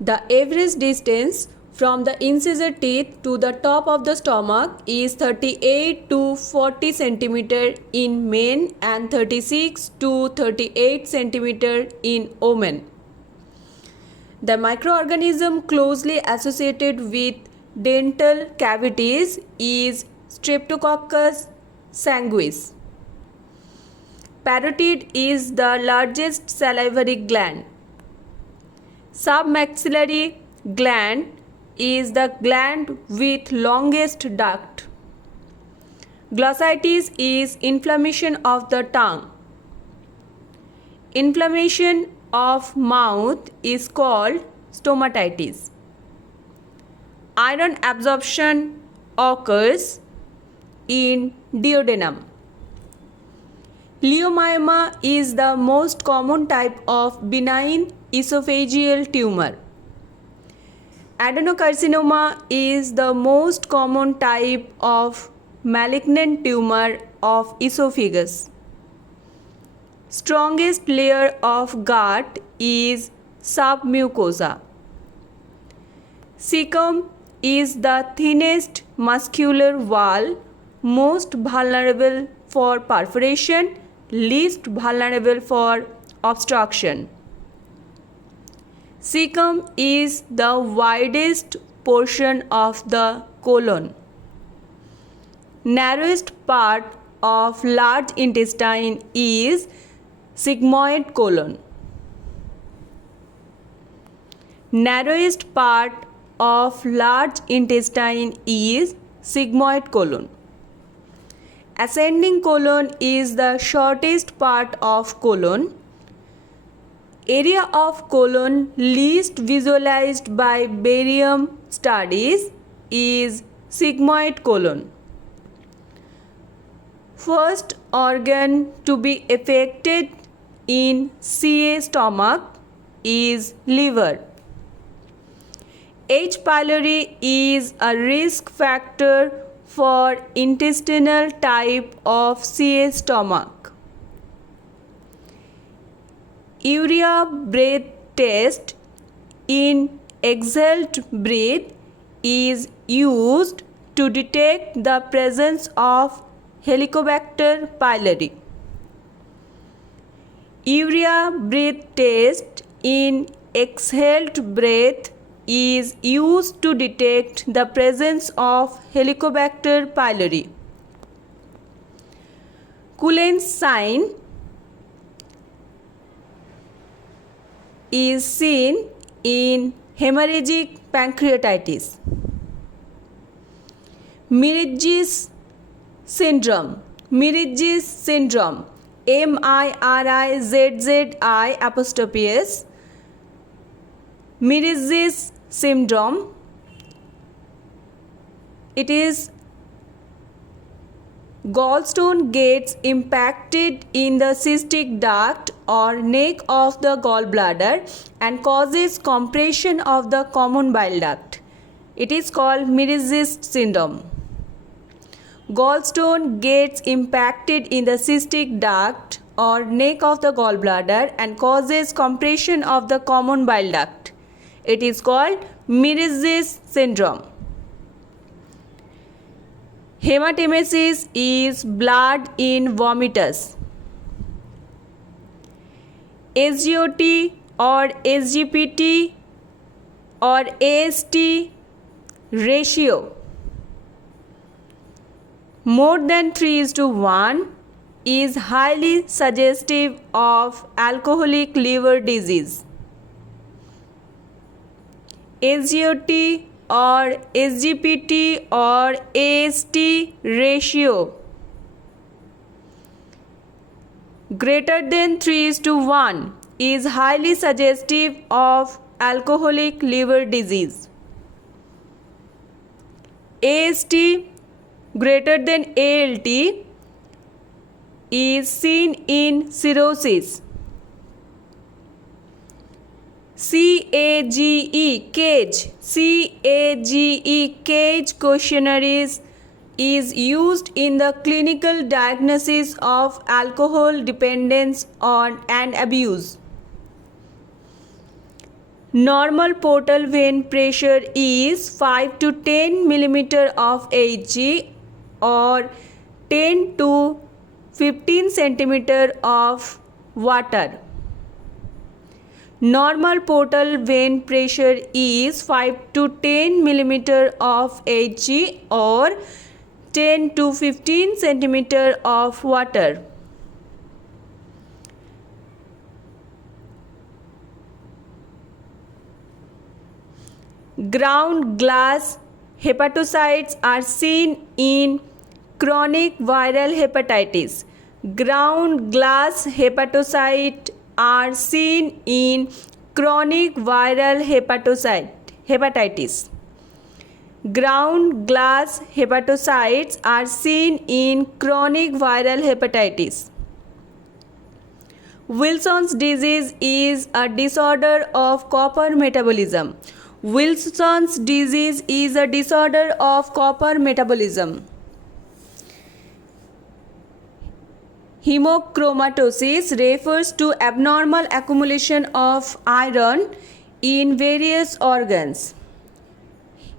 The average distance from the incisor teeth to the top of the stomach is 38 to 40 cm in men and 36 to 38 cm in women. The microorganism closely associated with dental cavities is Streptococcus sanguis. Parotid is the largest salivary gland. Submaxillary gland is the gland with longest duct. Glossitis is inflammation of the tongue. Inflammation of mouth is called stomatitis. Iron absorption occurs in duodenum. Leiomyoma is the most common type of benign esophageal tumor. Adenocarcinoma is the most common type of malignant tumor of esophagus. Strongest layer of gut is submucosa. Cecum is the thinnest muscular wall, most vulnerable for perforation, least vulnerable for obstruction. Cecum is the widest portion of the colon. Narrowest part of large intestine is sigmoid colon. Narrowest part of large intestine is sigmoid colon. Ascending colon is the shortest part of colon. Area of colon least visualized by barium studies is sigmoid colon. First organ to be affected in CA stomach is liver. H. pylori is a risk factor for intestinal type of CA stomach. Urea breath test in exhaled breath is used to detect the presence of Helicobacter pylori. Urea breath test in exhaled breath is used to detect the presence of Helicobacter pylori. Cullen's sign is seen in hemorrhagic pancreatitis. Meniere's syndrome. Meniere's syndrome. Meniere's Meniere's syndrome. It is gallstone gets impacted in the cystic duct or neck of the gallbladder and causes compression of the common bile duct. It is called Meniere's syndrome. Gallstone gets impacted in the cystic duct or neck of the gallbladder and causes compression of the common bile duct. It is called Meniere's syndrome. Hematemesis is blood in vomitus. SGOT or SGPT or AST ratio more than 3:1 is highly suggestive of alcoholic liver disease. SGOT or SGPT or AST ratio greater than 3:1 is highly suggestive of alcoholic liver disease. AST greater than ALT is seen in cirrhosis. CAGE questionnaires is used in the clinical diagnosis of alcohol dependence on and abuse. Normal portal vein pressure is 5 to 10 millimeter of Hg or 10 to 15 centimeter of water. Normal portal vein pressure is 5 to 10 millimeter of Hg or 10 to 15 centimeter of water. Ground glass hepatocytes are seen in chronic viral hepatitis. Ground glass hepatocytes are seen in chronic viral hepatitis. Ground glass hepatocytes are seen in chronic viral hepatitis. Wilson's disease is a disorder of copper metabolism. Wilson's disease is a disorder of copper metabolism. Hemochromatosis refers to abnormal accumulation of iron in various organs.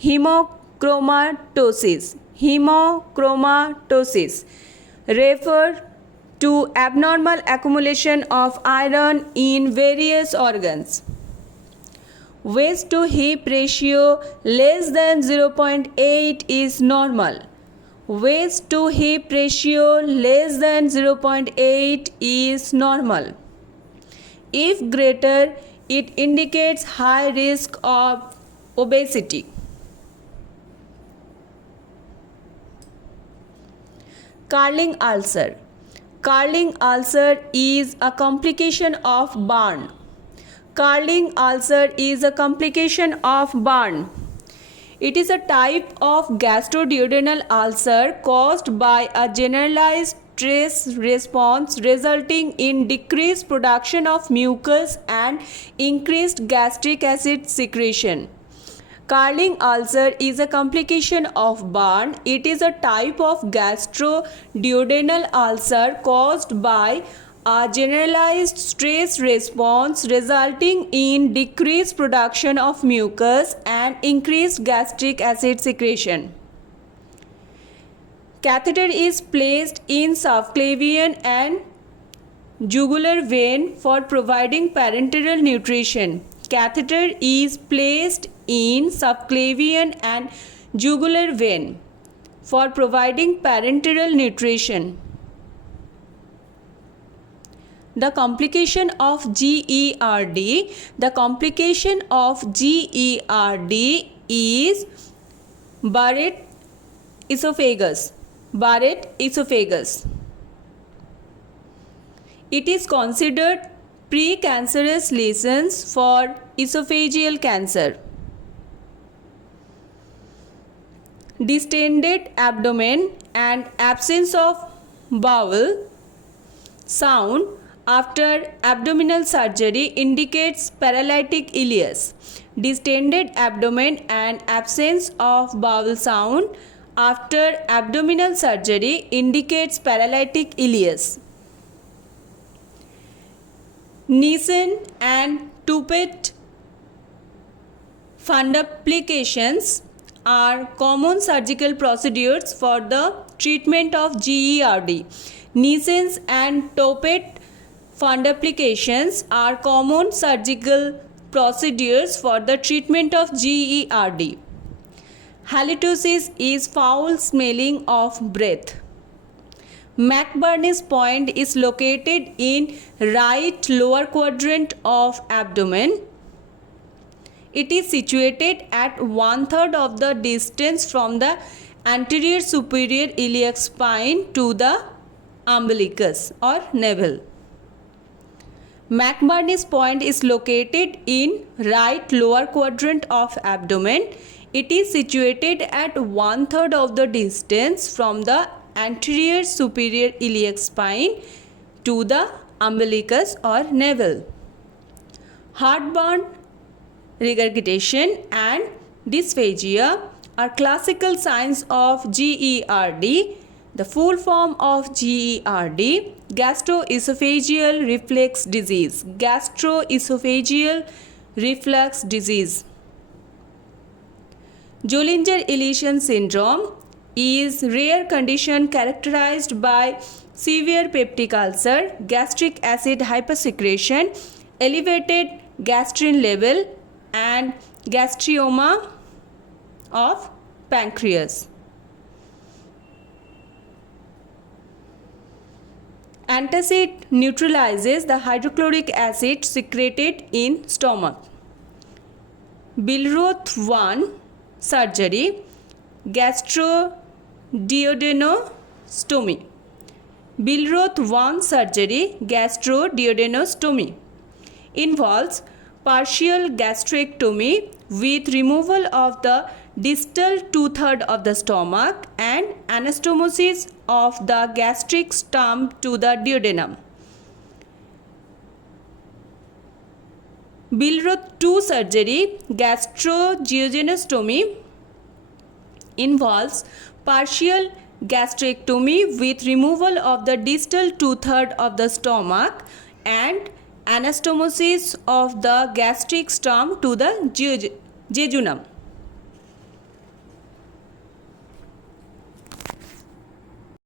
Hemochromatosis refer to abnormal accumulation of iron in various organs. Waist to hip ratio less than 0.8 is normal. Waist to hip ratio less than 0.8 is normal. If greater, it indicates high risk of obesity. Carling ulcer. Carling ulcer is a complication of burn. Carling ulcer is a complication of burn. It is a type of gastroduodenal ulcer caused by a generalized stress response resulting in decreased production of mucus and increased gastric acid secretion. Carling ulcer is a complication of burn. It is a type of gastroduodenal ulcer caused by a generalized stress response resulting in decreased production of mucus and increased gastric acid secretion. Catheter is placed in subclavian and jugular vein for providing parenteral nutrition. Catheter is placed in subclavian and jugular vein for providing parenteral nutrition. The complication of GERD. The complication of GERD is Barrett esophagus. Barrett esophagus. It is considered precancerous lesions for esophageal cancer. Distended abdomen and absence of bowel sound after abdominal surgery indicates paralytic ileus. Distended abdomen and absence of bowel sound after abdominal surgery indicates paralytic ileus. Nissen and Toupet fundoplications are common surgical procedures for the treatment of GERD. Nissen's and Toupet fundoplications are common surgical procedures for the treatment of GERD. Halitosis is foul smelling of breath. McBurney's point is located in right lower quadrant of abdomen. It is situated at 1/3 of the distance from the anterior superior iliac spine to the umbilicus or navel. McBurney's point is located in right lower quadrant of abdomen. It is situated at 1/3 of the distance from the anterior superior iliac spine to the umbilicus or navel. Heartburn, regurgitation and dysphagia are classical signs of GERD. The full form of GERD, gastroesophageal reflux disease. Gastroesophageal reflux disease. Zollinger-Ellison syndrome is rare condition characterized by severe peptic ulcer, gastric acid hypersecretion, elevated gastrin level and gastrioma of pancreas. Antacid neutralizes the hydrochloric acid secreted in stomach. Billroth 1 surgery, gastroduodenostomy. Billroth 1 surgery, gastroduodenostomy, involves partial gastrectomy with removal of the distal 2/3 of the stomach and anastomosis of the gastric stump to the duodenum. Billroth 2 surgery, gastroduodenostomy, involves partial gastrectomy with removal of the distal 2/3 of the stomach and anastomosis of the gastric stump to the jejunum.